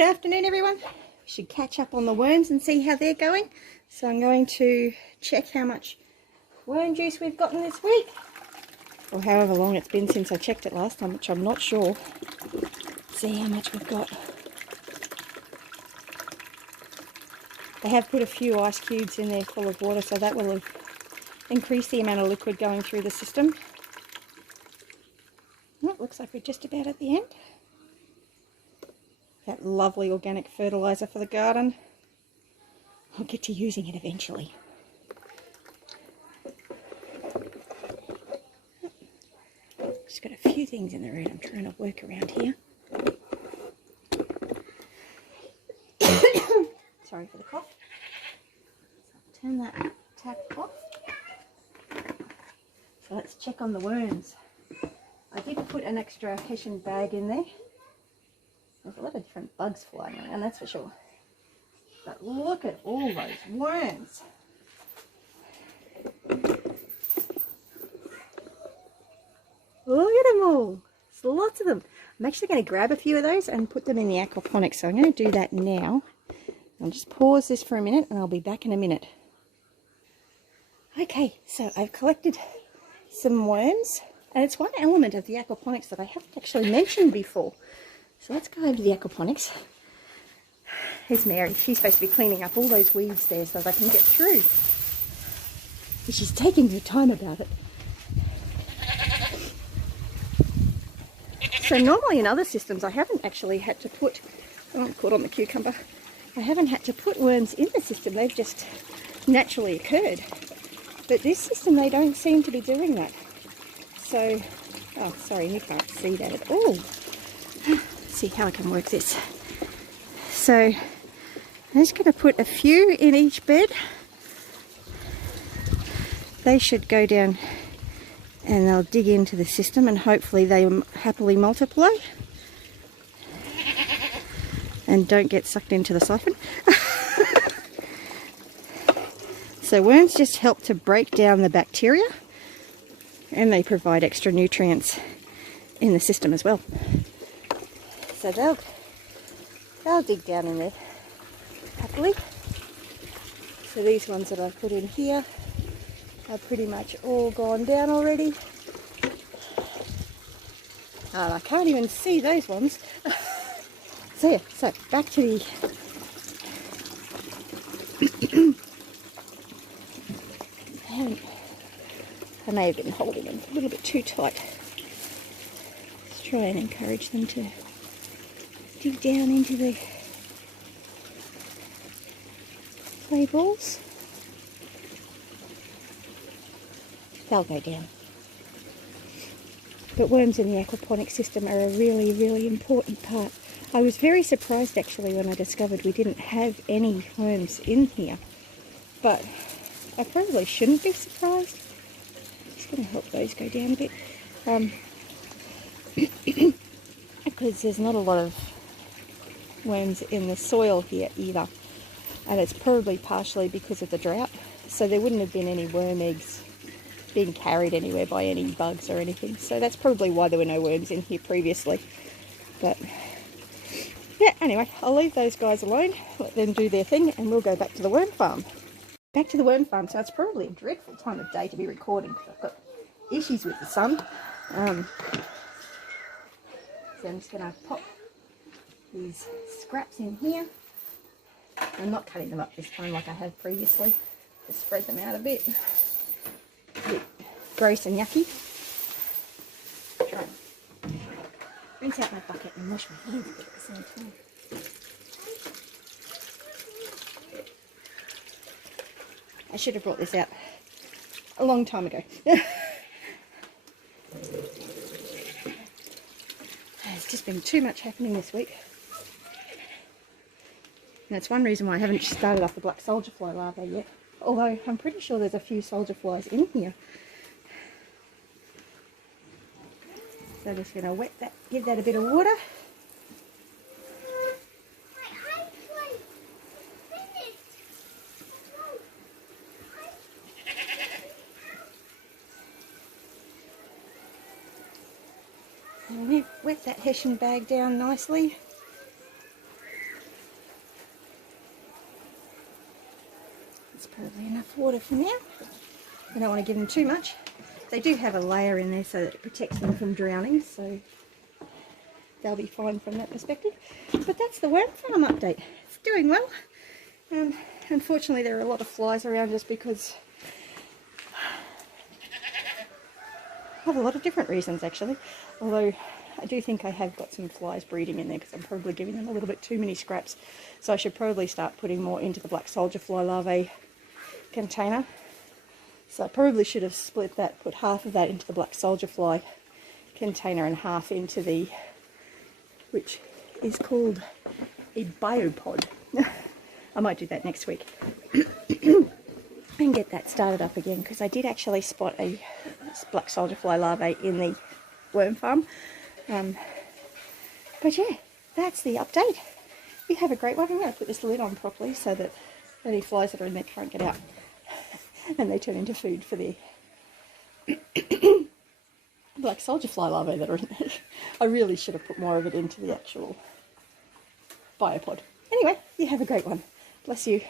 Good afternoon, everyone. We should catch up on the worms and see how they're going. So I'm going to check how much worm juice we've gotten this week, or however long it's been since I checked it last time, which I'm not sure. See how much we've got. They have put a few ice cubes in there full of water, so that will increase the amount of liquid going through the system. Well, it looks like we're just about at the end. That lovely organic fertiliser for the garden. I'll get to using it eventually. Just got a few things in the room I'm trying to work around here. Sorry for the cough. So I'll turn that tap off. So let's check on the worms. I did put an extra Hessian bag in there. There's a lot of different bugs flying around, that's for sure. But look at all those worms. Look at them all. There's lots of them. I'm actually going to grab a few of those and put them in the aquaponics. So I'm going to do that now. I'll just pause this for a minute and I'll be back in a minute. Okay, so I've collected some worms. And it's one element of the aquaponics that I haven't actually mentioned before. So let's go over to the aquaponics. Here's Mary. She's supposed to be cleaning up all those weeds there so they can get through. And she's taking her time about it. So normally in other systems I haven't actually had to put, oh, I'm caught on the cucumber. I haven't had to put worms in the system. They've just naturally occurred. But this system they don't seem to be doing that. So, oh sorry, you can't see that at all. See how I can work this. So I'm just going to put a few in each bed. They should go down and they'll dig into the system and hopefully they happily multiply and don't get sucked into the siphon. So worms just help to break down the bacteria and they provide extra nutrients in the system as well. So they'll dig down in there happily. So these ones that I've put in here are pretty much all gone down already. And I can't even see those ones. So yeah, so back to the I may have been holding them a little bit too tight. Let's try and encourage them to dig down into the clay balls. They'll go down. But worms in the aquaponic system are a really, really important part. I was very surprised actually when I discovered we didn't have any worms in here. But I probably shouldn't be surprised. I'm just going to help those go down a bit. Because there's not a lot of worms in the soil here either. And it's probably partially because of the drought. So there wouldn't have been any worm eggs being carried anywhere by any bugs or anything. So that's probably why there were no worms in here previously. But yeah, anyway, I'll leave those guys alone, let them do their thing, and we'll go back to the worm farm. Back to the worm farm. So it's probably a dreadful time of day to be recording because I've got issues with the sun. So I'm just going to pop these scraps in here. I'm not cutting them up this time like I have previously. Just spread them out a bit. A bit gross and yucky. Try and rinse out my bucket and wash my hands a bit at the same time. I should have brought this out a long time ago. There's just been too much happening this week. And that's one reason why I haven't started off the black soldier fly larvae yet. Although I'm pretty sure there's a few soldier flies in here. So I'm just going to wet that, give that a bit of water. And wet that Hessian bag down nicely. That's probably enough water for now. I don't want to give them too much. They do have a layer in there so that it protects them from drowning, so they'll be fine from that perspective. But that's the worm farm update. It's doing well. Unfortunately, there are a lot of flies around just because of a lot of different reasons, actually. Although I do think I have got some flies breeding in there because I'm probably giving them a little bit too many scraps. So I should probably start putting more into the black soldier fly larvae container. So I probably should have split that, put half of that into the black soldier fly container and half into the, which is called a biopod. I might do that next week and get that started up again, because I did actually spot a black soldier fly larvae in the worm farm. But yeah, that's the update. You have a great one. I'm going to put this lid on properly so that any flies that are in there can't get out and they turn into food for the black soldier fly larvae that are in there. I really should have put more of it into the actual biopod. Anyway, you have a great one. Bless you.